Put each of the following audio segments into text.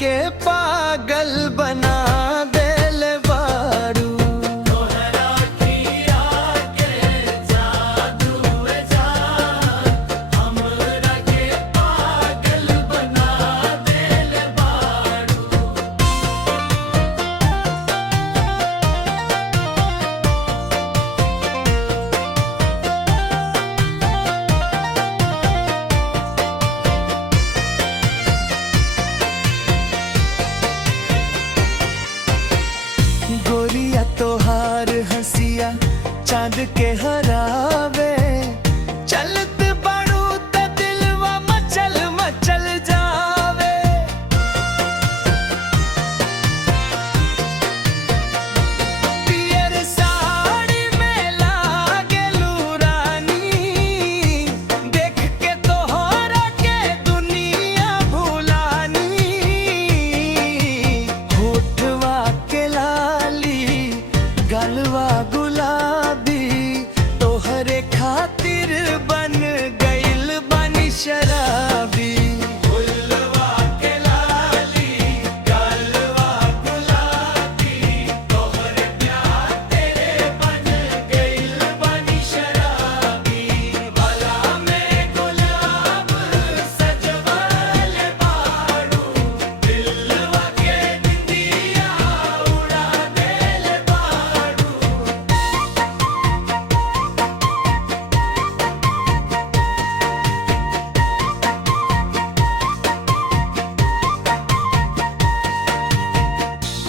के पागल बना देल बारू। तोहरा खिया के जादू जान हमरा के पागल बना देल बारू। गोरिया तोहार हंसिया चांद के हरावे। चलत बाड़ू त दिलवा मचल मचल जावे। पियर साड़ी में लागेलू रानी। देख के तोहरा के दुनिया भुलानी। होठवा के लाली गलवा गुलाबी तोहरे खातिर बन गइल बानी शराबी। फुलवा के लाली गलवा गुलाबी तोहरे प्यार तेरे बन गइल बानी शराबी। गला में गुलाब सजवल बारू दिलवा के निंदिया उड़ा देल बारू।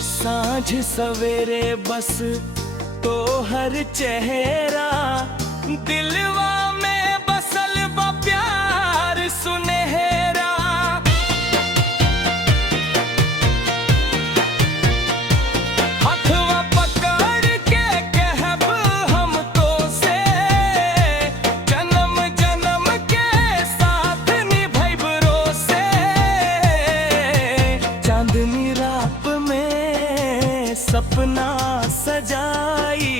सांझ सवेरे बस तोहर चेहरा दिलवा में बसल बा प्यार सुनहरा। हथवा पकड़ के कहब हम तो से जन्म जन्म के साथ निभैब रोसे। चांदनी रात में सपना सजाई